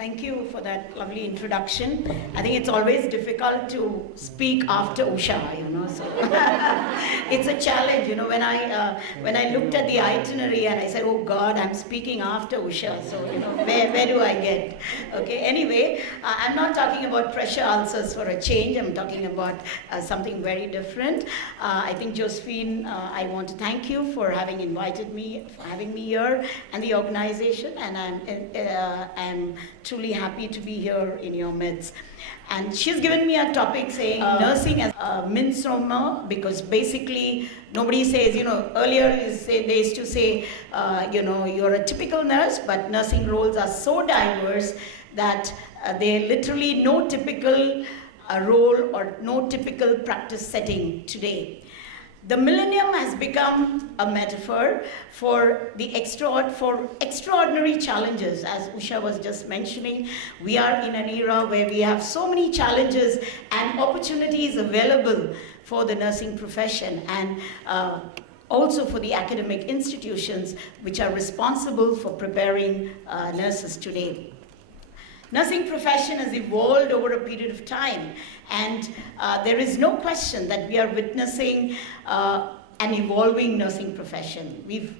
Thank you for that lovely introduction. I think it's always difficult to speak after Usha, so it's a challenge, when I looked at the itinerary and I said, oh God, I'm speaking after Usha, so, where do I get? Okay, anyway, I'm not talking about pressure ulcers for a change. I'm talking about something very different. I think, Josephine, I want to thank you for having invited me, for having me here and the organization, and I'm truly happy to be here in your midst. And she's given me a topic saying nursing as a misnomer, because basically nobody says, earlier they used to say, you're a typical nurse, but nursing roles are so diverse that there literally no typical role or no typical practice setting today. The millennium has become a metaphor for extraordinary challenges. As Usha was just mentioning, we are in an era where we have so many challenges and opportunities available for the nursing profession, and also for the academic institutions which are responsible for preparing nurses today. Nursing profession has evolved over a period of time, and there is no question that we are witnessing an evolving nursing profession. We've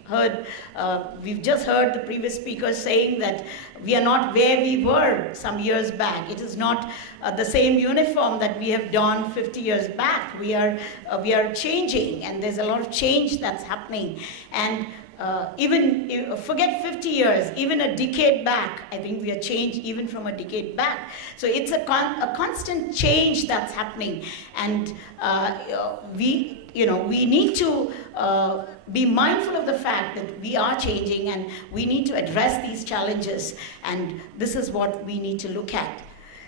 just heard the previous speaker saying that we are not where we were some years back. It is not the same uniform that we have donned 50 years back. We are changing, and there's a lot of change that's happening. And even forget 50 years, even a decade back, I think we are changed even from a decade back. So it's a constant change that's happening, and we need to be mindful of the fact that we are changing, and we need to address these challenges, and this is what we need to look at.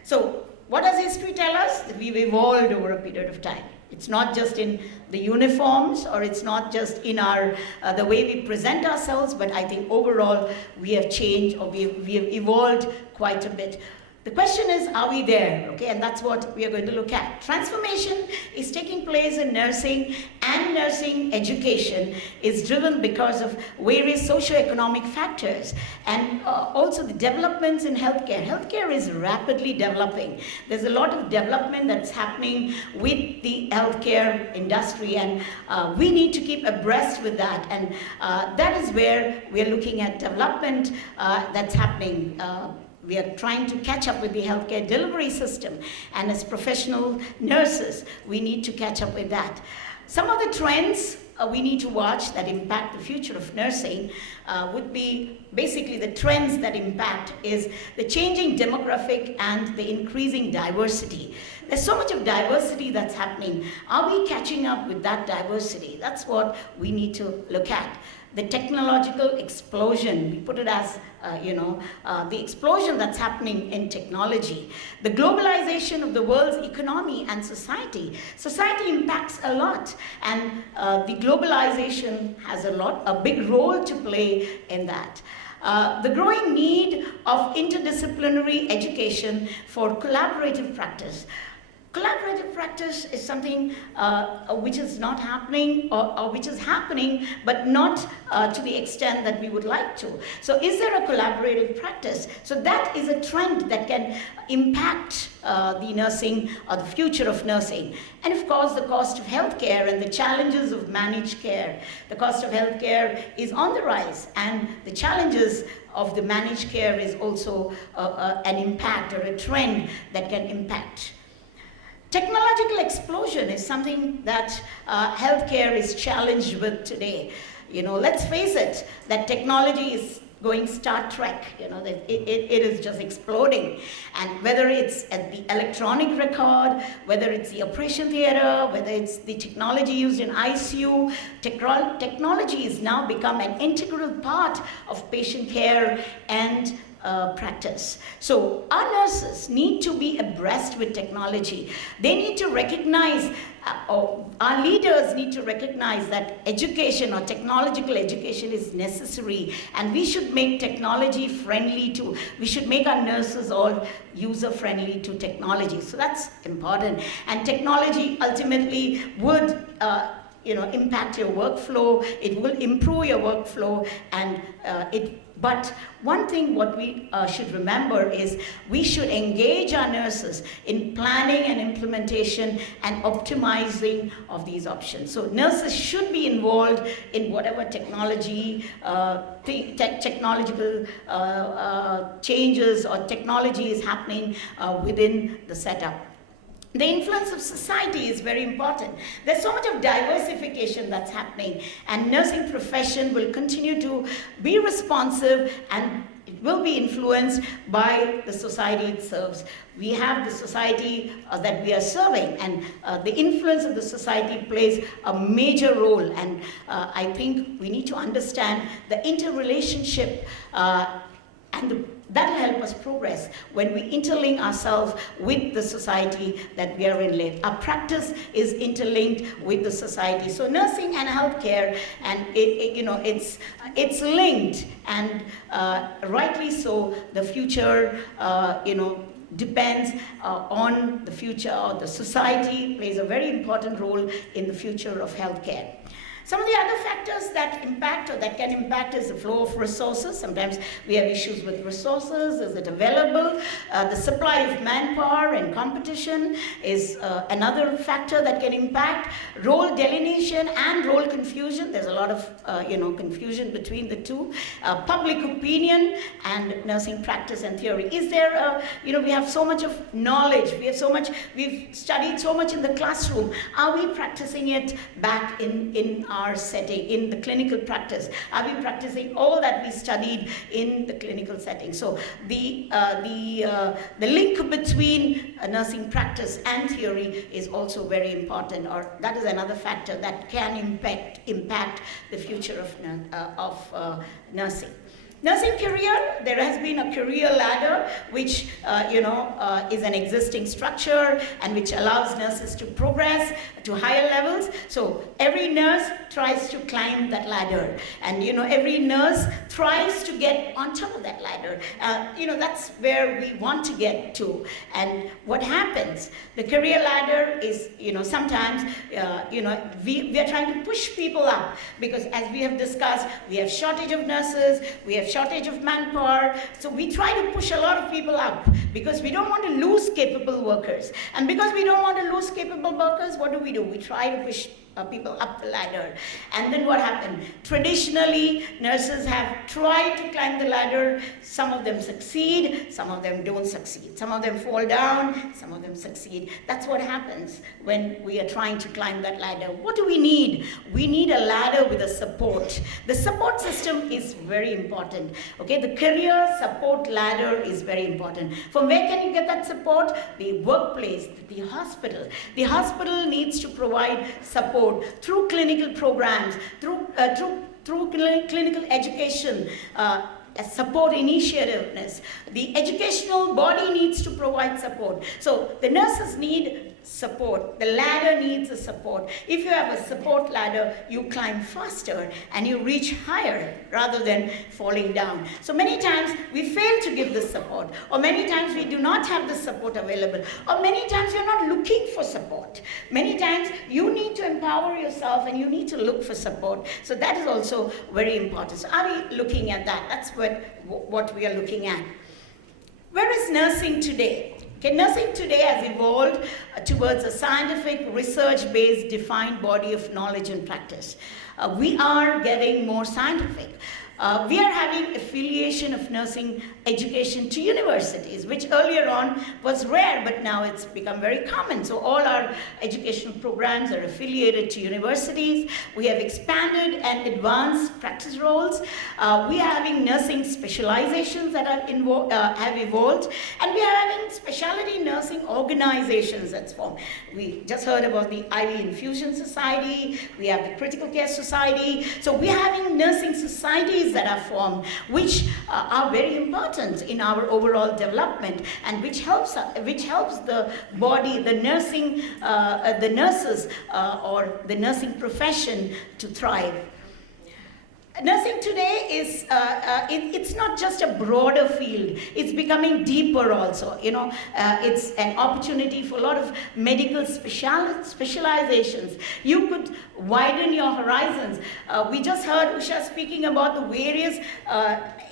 So what does history tell us? That we've evolved over a period of time. It's not just in the uniforms, or it's not just in our the way we present ourselves, but I think overall we have changed, or we have evolved quite a bit. The question is, are we there? Okay, and that's what we are going to look at. Transformation is taking place in nursing, and nursing education is driven because of various socio-economic factors, and also the developments in healthcare. Healthcare is rapidly developing. There's a lot of development that's happening with the healthcare industry, and we need to keep abreast with that, and that is where we are looking at development that's happening. We are trying to catch up with the healthcare delivery system, and as professional nurses, we need to catch up with that. Some of the trends we need to watch that impact the future of nursing would be basically the trends that impact is the changing demographic and the increasing diversity. There's so much of diversity that's happening. Are we catching up with that diversity? That's what we need to look at. The technological explosion, we put it as, the explosion that's happening in technology. The globalization of the world's economy and society. Society impacts a lot, and the globalization has a big role to play in that. The growing need of interdisciplinary education for collaborative practice. Collaborative practice is something which is not happening, or which is happening, but not to the extent that we would like to. So is there a collaborative practice? So that is a trend that can impact the nursing, or the future of nursing. And of course, the cost of healthcare and the challenges of managed care. The cost of healthcare is on the rise, and the challenges of the managed care is also an impact, or a trend that can impact. Technological explosion is something that healthcare is challenged with today. Let's face it, that technology is going Star Trek, that it is just exploding. And whether it's at the electronic record, whether it's the operation theater, whether it's the technology used in ICU, technology has now become an integral part of patient care and practice. So our nurses need to be abreast with technology. They need to recognize, our leaders need to recognize that education, or technological education, is necessary, and we should make technology friendly too. We should make our nurses all user friendly to technology. So that's important. And technology ultimately would impact your workflow, it will improve your workflow, and but one thing what we should remember is we should engage our nurses in planning and implementation and optimizing of these options. So nurses should be involved in whatever technological changes or technology is happening within the setup. The influence of society is very important. There's so much of diversification that's happening, and nursing profession will continue to be responsive, and it will be influenced by the society it serves. We have the society that we are serving, and the influence of the society plays a major role, and I think we need to understand the interrelationship and that will help us progress when we interlink ourselves with the society that we are in. Our practice is interlinked with the society. So nursing and healthcare, and it's linked, and rightly so. The future, depends on the future, or the society plays a very important role in the future of healthcare. Some of the other factors that impact or that can impact is the flow of resources. Sometimes we have issues with resources. Is it available? The supply of manpower and competition is another factor that can impact. Role delineation and role confusion. There's a lot of confusion between the two. Public opinion and nursing practice and theory. Is there we have so much of knowledge. We've studied so much in the classroom. Are we practicing it back in our setting, in the clinical practice? Are we practicing all that we studied in the clinical setting? So the link between nursing practice and theory is also very important, or that is another factor that can impact the future of nursing. Nursing career, there has been a career ladder which is an existing structure and which allows nurses to progress to higher levels. So every nurse tries to climb that ladder, and every nurse tries to get on top of that ladder. That's where we want to get to. And what happens? The career ladder is sometimes we are trying to push people up, because as we have discussed, we have shortage of nurses, we have shortage of manpower, so we try to push a lot of people up because we don't want to lose capable workers. And because we don't want to lose capable workers, what do? We try to push people up the ladder. And then what happened? Traditionally, nurses have tried to climb the ladder. Some of them succeed, some of them don't succeed. Some of them fall down, some of them succeed. That's what happens when we are trying to climb that ladder. What do we need? We need a ladder with a support. The support system is very important. Okay, the career support ladder is very important. From where can you get that support? The workplace, the hospital. The hospital needs to provide support through clinical programs, through clinical education, support initiativeness. The educational body needs to provide support. So the nurses need support. The ladder needs a support. If you have a support ladder, you climb faster and you reach higher rather than falling down. So many times we fail to give this support, or many times we do not have the support available, or many times you're not looking for support. Many times you need to empower yourself and you need to look for support. So that is also very important. So are we looking at that? That's what we are looking at. Where is nursing today? Okay, nursing today has evolved towards a scientific, research-based, defined body of knowledge and practice. We are getting more scientific. We are having affiliation of nursing education to universities, which earlier on was rare, but now it's become very common. So all our educational programs are affiliated to universities. We have expanded and advanced practice roles. We are having nursing specializations that have evolved, and we are having specialty nursing organizations that's formed. We just heard about the IV Infusion Society. We have the Critical Care Society. So we are having nursing societies that are formed, which are very important in our overall development, and which helps the body, the nurses or the nursing profession to thrive. Nursing today is, it's not just a broader field, it's becoming deeper also. It's an opportunity for a lot of medical specializations. You could widen your horizons. We just heard Usha speaking about the various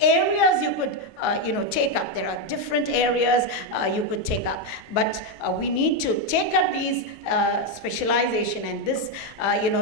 areas you could take up. There are different areas you could take up, but we need to take up these specialization, and this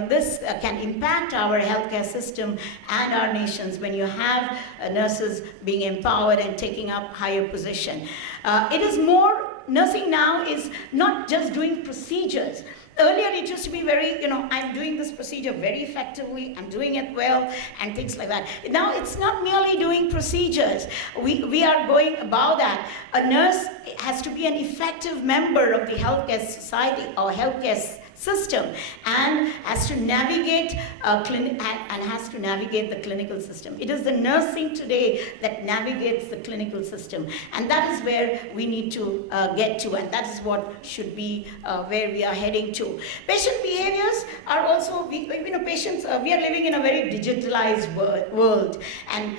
this can impact our healthcare system and our nations when you have nurses being empowered and taking up higher position. It is more, nursing now is not just doing procedures. Earlier it used to be very, I'm doing this procedure very effectively, I'm doing it well, and things like that. Now it's not merely doing procedures. We are going above that. A nurse has to be an effective member of the healthcare society or healthcare system, and has to navigate has to navigate the clinical system. It is the nursing today that navigates the clinical system, and that is where we need to get to, and that is what should be where we are heading to. Patient behaviors are also, patients, we are living in a very digitalized world, and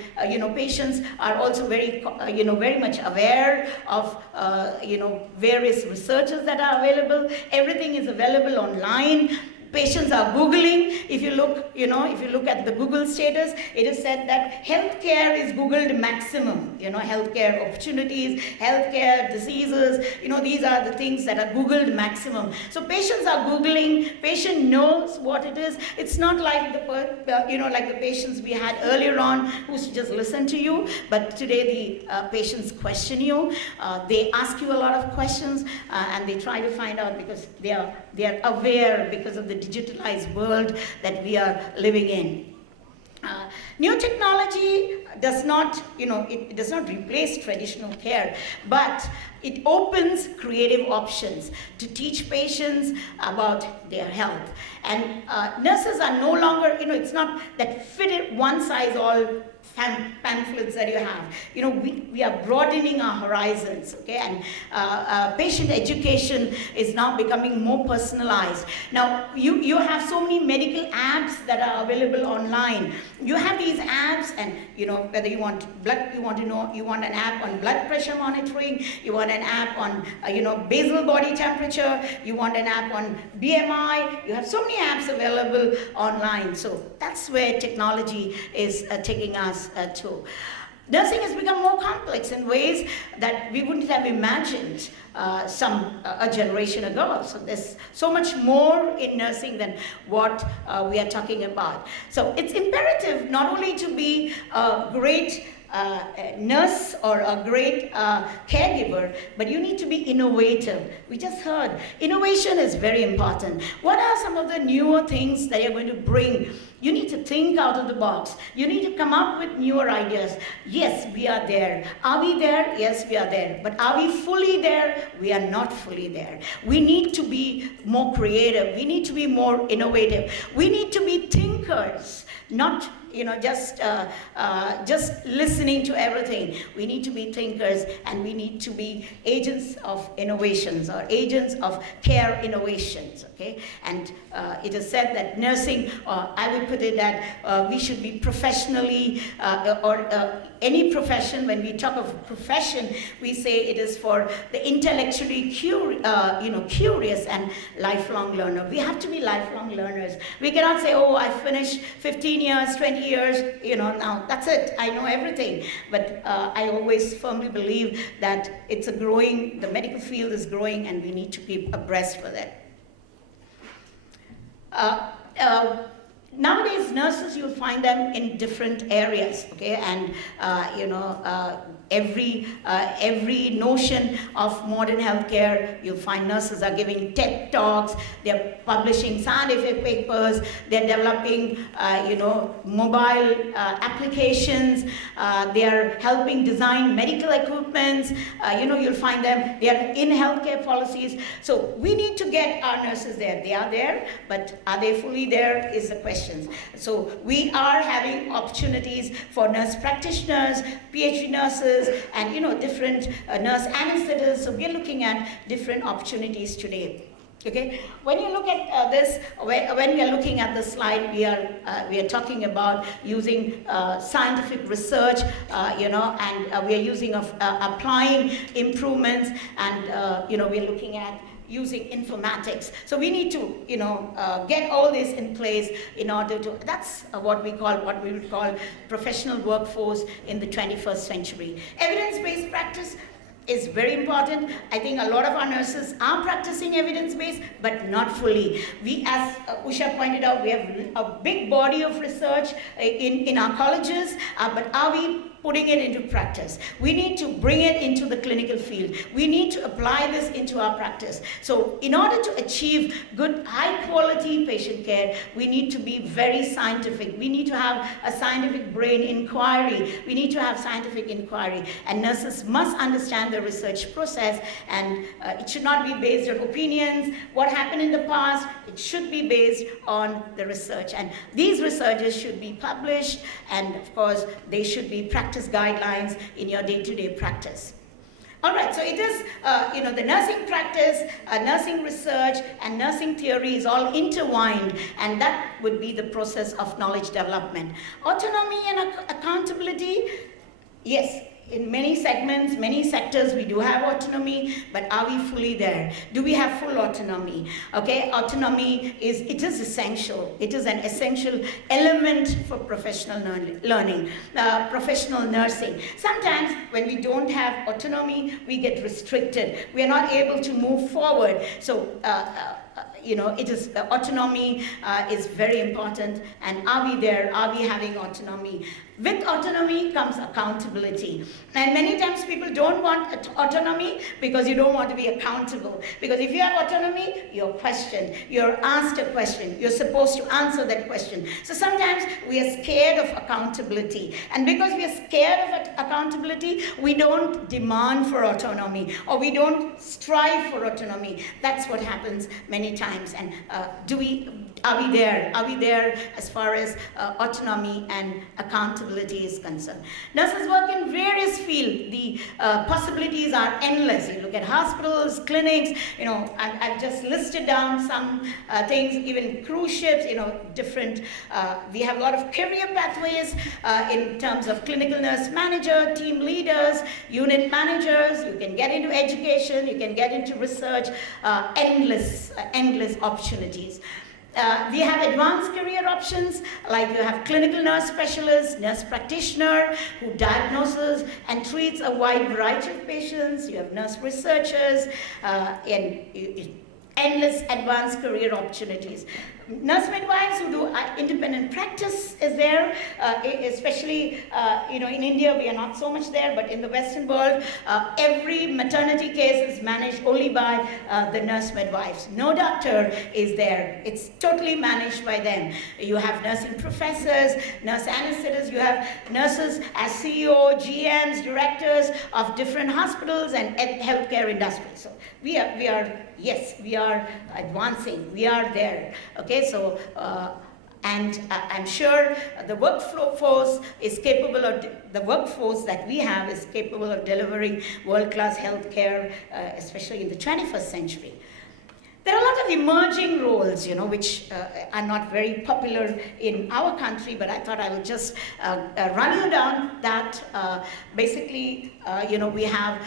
patients are also very very much aware of various researches that are available. Everything is available online. Patients are Googling. If you look at the Google status, it is said that healthcare is Googled maximum. Healthcare opportunities, healthcare diseases, these are the things that are Googled maximum. So patients are Googling. Patient knows what it is. It's not like like the patients we had earlier on who used to just listen to you, but today the patients question you. They ask you a lot of questions, and they try to find out, because they are aware because of the digitalized world that we are living in. New technology does not, it does not replace traditional care, but it opens creative options to teach patients about their health. And nurses are no longer, it's not that fitted one size all pamphlets that you have. We are broadening our horizons, okay? And patient education is now becoming more personalized. Now, you have so many medical apps that are available online. You have these apps, and whether you want an app on blood pressure monitoring, you want an app on basal body temperature, you want an app on BMI. You have so many apps available online. So that's where technology is taking us to. Nursing has become more complex in ways that we wouldn't have imagined a generation ago. So there's so much more in nursing than what we are talking about. So it's imperative not only to be a great nurse or a great caregiver, but you need to be innovative. We just heard innovation is very important. What are some of the newer things that you're going to bring? You need to think out of the box. You need to come up with newer ideas. Yes, we are there. Are we there? Yes, we are there. But are we fully there? We are not fully there. We need to be more creative. We need to be more innovative. We need to be thinkers, not just listening to everything. We need to be thinkers, and we need to be agents of innovations, or agents of care innovations, okay? And it is said that nursing, I would put it that we should be professionally, any profession, when we talk of profession, we say it is for the intellectually curious and lifelong learner. We have to be lifelong learners. We cannot say, oh, I finished 15 years, 20 years, now that's it, I know everything. But I always firmly believe that the medical field is growing, and we need to keep abreast with it. Nowadays, nurses, you'll find them in different areas, okay? And every notion of modern healthcare, you'll find nurses are giving TED Talks, they're publishing scientific papers, they're developing, mobile applications, they're helping design medical equipments, you'll find them, they're in healthcare policies. So we need to get our nurses there. They are there, but are they fully there is the question. So we are having opportunities for nurse practitioners, PhD nurses, and different nurse anesthetists. So we are looking at different opportunities today. Okay, when you look at this, when we are looking at the slide, we are talking about using scientific research, and we are using applying improvements, and we are looking at using informatics. So we need to, get all this in place in order to, that's what we would call professional workforce in the 21st century. Evidence-based practice is very important. I think a lot of our nurses are practicing evidence-based, but not fully. We, as Usha pointed out, we have a big body of research in our colleges, but are we putting it into practice? We need to bring it into the clinical field. We need to apply this into our practice. So in order to achieve good, high-quality patient care, we need to be very scientific. We need to have a scientific brain inquiry. We need to have scientific inquiry. And nurses must understand the research process, and it should not be based on opinions, what happened in the past. It should be based on the research. And these researches should be published, and of course, they should be practice guidelines in your day-to-day practice. All right, so it is, the nursing practice, nursing research, and nursing theory is all intertwined, and that would be the process of knowledge development. Autonomy and accountability, yes. In many segments, many sectors, we do have autonomy, but are we fully there? Do we have full autonomy? Okay, autonomy is essential. It is an essential element for professional learning, professional nursing. Sometimes when we don't have autonomy, we get restricted. We are not able to move forward. So, autonomy is very important. And are we there? Are we having autonomy? With autonomy comes accountability. And many times people don't want autonomy because you don't want to be accountable. Because if you have autonomy, you're questioned. You're asked a question. You're supposed to answer that question. So sometimes we are scared of accountability. And because we are scared of accountability, we don't demand for autonomy, or we don't strive for autonomy. That's what happens many times. And are we there? Are we there as far as autonomy and accountability is concerned? Nurses work in various fields. The possibilities are endless. You look at hospitals, clinics, I've just listed down some things, even cruise ships, different, we have a lot of career pathways in terms of clinical nurse manager, team leaders, unit managers. You can get into education, you can get into research, endless opportunities. We have advanced career options, like you have clinical nurse specialist, nurse practitioner, who diagnoses and treats a wide variety of patients. You have nurse researchers, and endless advanced career opportunities. Nurse midwives who do independent practice is there, especially in India we are not so much there, but in the Western world, every maternity case is managed only by the nurse midwives. No doctor is there. It's totally managed by them. You have nursing professors, nurse anesthetists, you have nurses as CEO, GMs, directors of different hospitals and healthcare industry. So we are advancing. We are there. Okay, so and I'm sure the workforce that we have is capable of delivering world-class healthcare, especially in the 21st century. There are a lot of emerging roles, which are not very popular in our country, but I thought I would just run you down that. Basically, we have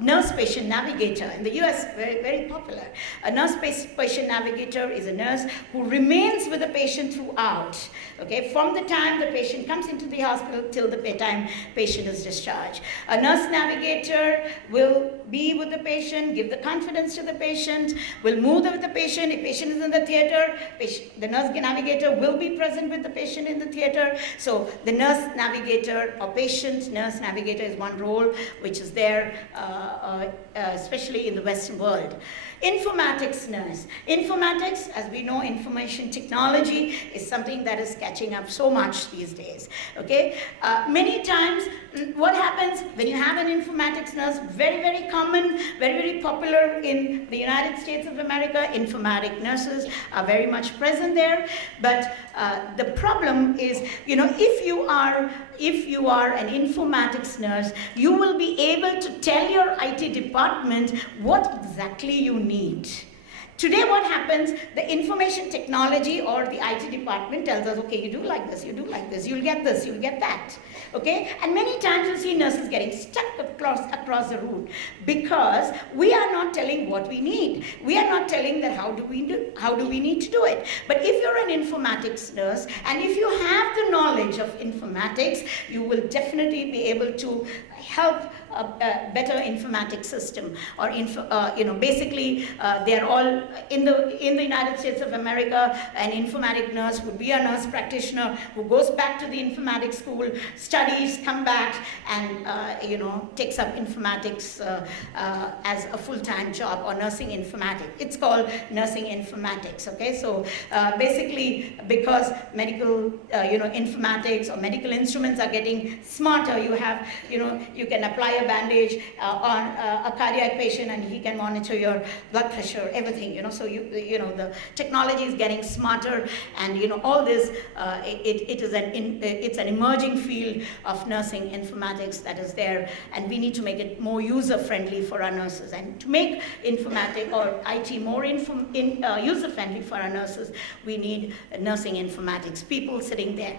nurse patient navigator. In the US, very, very popular. A nurse patient navigator is a nurse who remains with the patient throughout, okay, from the time the patient comes into the hospital till the time patient is discharged. A nurse navigator will be with the patient, give the confidence to the patient, will move with the patient. If patient is in the theater, the nurse navigator will be present with the patient in the theater. So the nurse navigator or patient nurse navigator is one role which is there, especially in the Western world. Informatics nurse. Informatics, as we know, information technology is something that is catching up so much these days. Okay, many times what happens when you have an informatics nurse, very, very common, very, very popular in the United States of America. Informatic nurses are very much present there. But the problem is, if you are an informatics nurse, you will be able to tell your IT department what exactly you need. Today what happens, the information technology or the IT department tells us, okay, you do like this, you'll get this, you'll get that, okay? And many times you see nurses getting stuck across the route because we are not telling what we need. We are not telling that how do we need to do it. But if you're an informatics nurse and if you have the knowledge of informatics, you will definitely be able to help a better informatics system, or basically they're all in the United States of America. An informatic nurse would be a nurse practitioner who goes back to the informatics school, studies, come back, and takes up informatics as a full-time job, or nursing informatics. It's called nursing informatics. Okay, so basically because medical informatics or medical instruments are getting smarter, you have you can apply a bandage on a cardiac patient and he can monitor your blood pressure, everything, so the technology is getting smarter, and all this it's an emerging field of nursing informatics that is there, and we need to make it more user friendly for our nurses. And to make informatics or IT more user friendly for our nurses, we need nursing informatics people sitting there.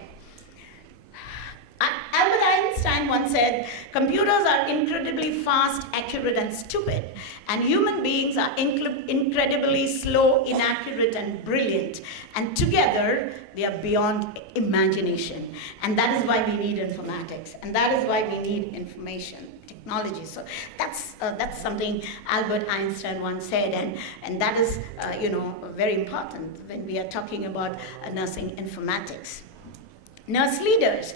Albert Einstein once said, computers are incredibly fast, accurate, and stupid, and human beings are incredibly slow, inaccurate, and brilliant. And together, they are beyond imagination. And that is why we need informatics, and that is why we need information technology. So that's something Albert Einstein once said, and that is very important when we are talking about nursing informatics. Nurse leaders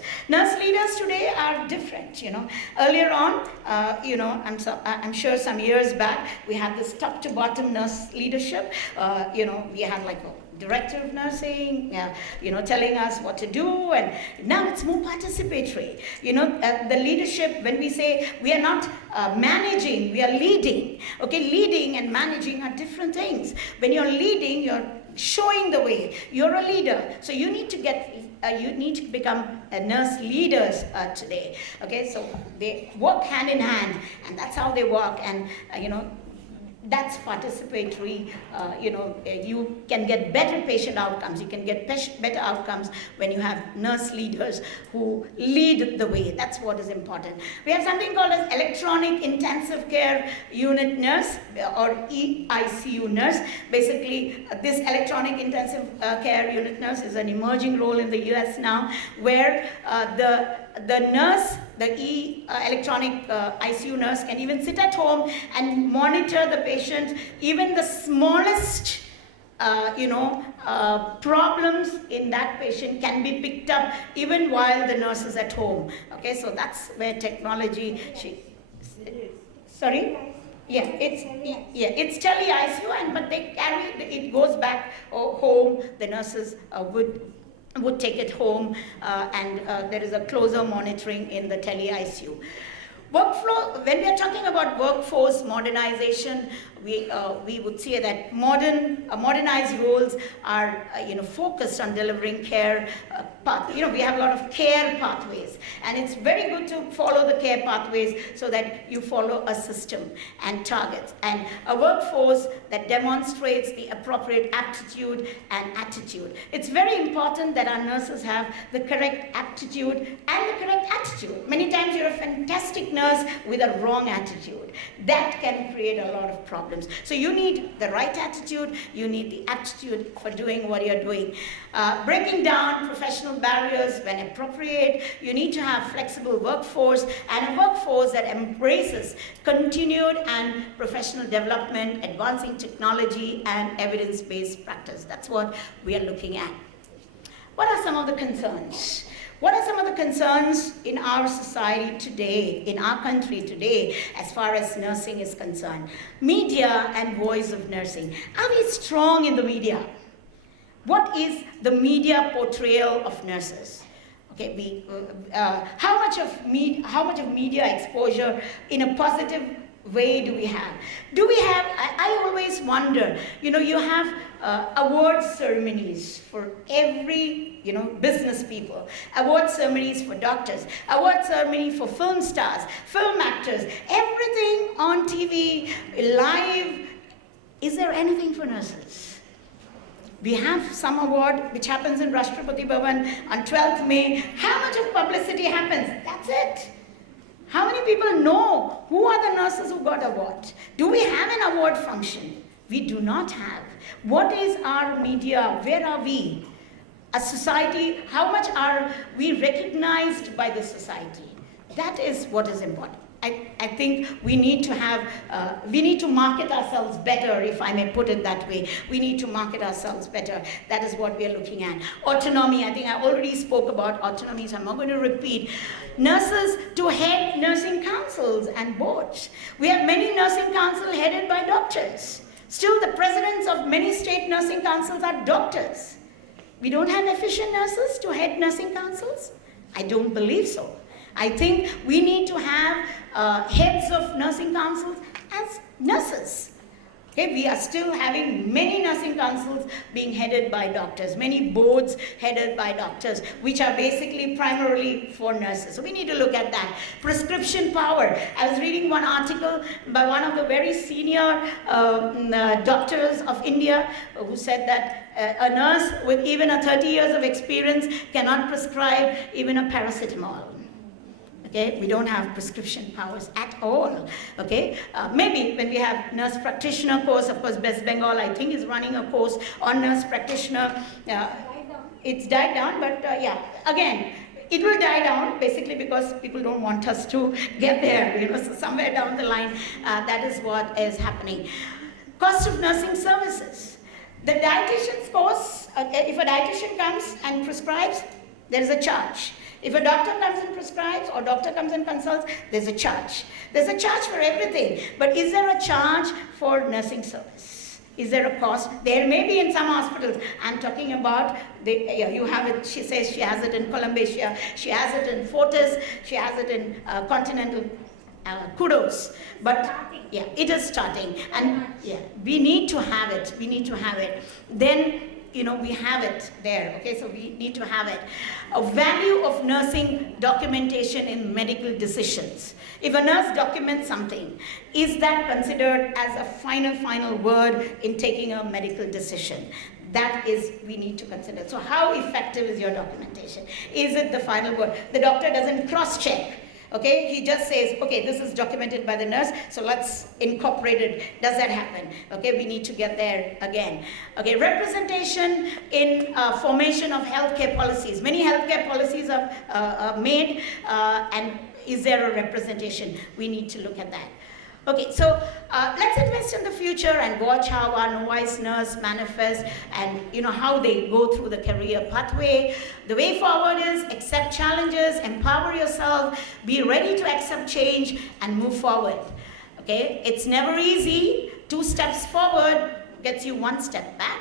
today are different. Earlier on, I'm sure some years back we had this top to bottom nurse leadership. We had like a director of nursing, telling us what to do, and now it's more participatory. The leadership, when we say we are not managing, we are leading. Okay, leading and managing are different things. When you're leading, you're showing the way. You're a leader, so you need to become nurse leaders today. Okay, so they work hand in hand, and that's how they work, and that's participatory. You can get better patient outcomes. You can get better outcomes when you have nurse leaders who lead the way. That's what is important. We have something called as electronic intensive care unit nurse, or EICU nurse. Basically, this electronic intensive care unit nurse is an emerging role in the US now, where the nurse, the electronic ICU nurse, can even sit at home and monitor the patient. Even the smallest problems in that patient can be picked up even while the nurse is at home. Okay, so that's where technology. Sorry? Yeah, it's tele ICU, but they carry it goes back home. The nurses would take it home, and there is a closer monitoring in the tele ICU. Workflow, when we are talking about workforce modernization, we would say that modernized roles are focused on delivering care path. We have a lot of care pathways, and it's very good to follow the care pathways so that you follow a system and targets, and a workforce that demonstrates the appropriate aptitude and attitude. It's very important that our nurses have the correct aptitude and the correct attitude. Many times you're a fantastic nurse with a wrong attitude. That can create a lot of problems. So you need the right attitude, you need the aptitude for doing what you're doing. Breaking down professional barriers when appropriate. You need to have flexible workforce, and a workforce that embraces continued and professional development, advancing technology, and evidence-based practice. That's what we are looking at. What are some of the concerns? What are some of the concerns in our society today, in our country today, as far as nursing is concerned? Media and voice of nursing. Are we strong in the media? What is the media portrayal of nurses? Okay, how much of media exposure in a positive way do we have? I always wonder, you have award ceremonies for every, business people, award ceremonies for doctors, award ceremony for film stars, film actors, everything on TV, live, Is there anything for nurses? We have some award which happens in Rashtrapati Bhavan on 12th May. How much of publicity happens? That's it. How many people know who are the nurses who got award? Do we have an award function? We do not have. What is our media? Where are we? As society, how much are we recognized by the society? That is what is important. I think we need to market ourselves better, if I may put it that way. We need to market ourselves better. That is what we are looking at. Autonomy, I think I already spoke about autonomy, so I'm not going to repeat. Nurses to head nursing councils and boards. We have many nursing councils headed by doctors. Still, the presidents of many state nursing councils are doctors. We don't have efficient nurses to head nursing councils? I don't believe so. I think we need to have heads of nursing councils as nurses. Okay, we are still having many nursing councils being headed by doctors, many boards headed by doctors, which are basically primarily for nurses. So we need to look at that. Prescription power. I was reading one article by one of the very senior doctors of India who said that a nurse with even a 30 years of experience cannot prescribe even a paracetamol. Okay, we don't have prescription powers at all. Okay, maybe when we have nurse practitioner course, of course, West Bengal, I think, is running a course on nurse practitioner. It's died down, but yeah, again, it will die down basically because people don't want us to get there. You know, so somewhere down the line, that is what is happening. Cost of nursing services. The dietitian's course. If a dietitian comes and prescribes, there is a charge. If a doctor comes and prescribes or doctor comes and consults, there's a charge. There's a charge for everything. But is there a charge for nursing service? Is there a cost? There may be in some hospitals. I'm talking about, you have it, she says she has it in Columbia, she has it in Fortis, she has it in Continental. Kudos. But yeah, it is starting. And yeah, we need to have it. We need to have it. Then, you know, we have it there, okay, so we need to have it. A value of nursing documentation in medical decisions. If a nurse documents something, is that considered as a final word in taking a medical decision? That is, we need to consider. So how effective is your documentation? Is it the final word? The doctor doesn't cross-check. Okay, he just says, okay, this is documented by the nurse, so let's incorporate it. Does that happen? Okay, we need to get there again. Okay, representation in formation of healthcare policies. Many healthcare policies are made, and is there a representation? We need to look at that. Okay, so let's invest in the future and watch how our novice nurse manifest and how they go through the career pathway. The way forward is accept challenges, empower yourself, be ready to accept change and move forward. Okay, it's never easy. 2 steps forward gets you 1 step back.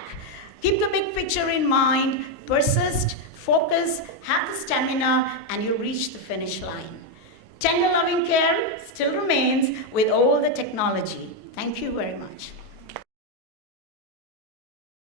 Keep the big picture in mind, persist, focus, have the stamina, and you'll reach the finish line. Tender loving care still remains with all the technology. Thank you very much.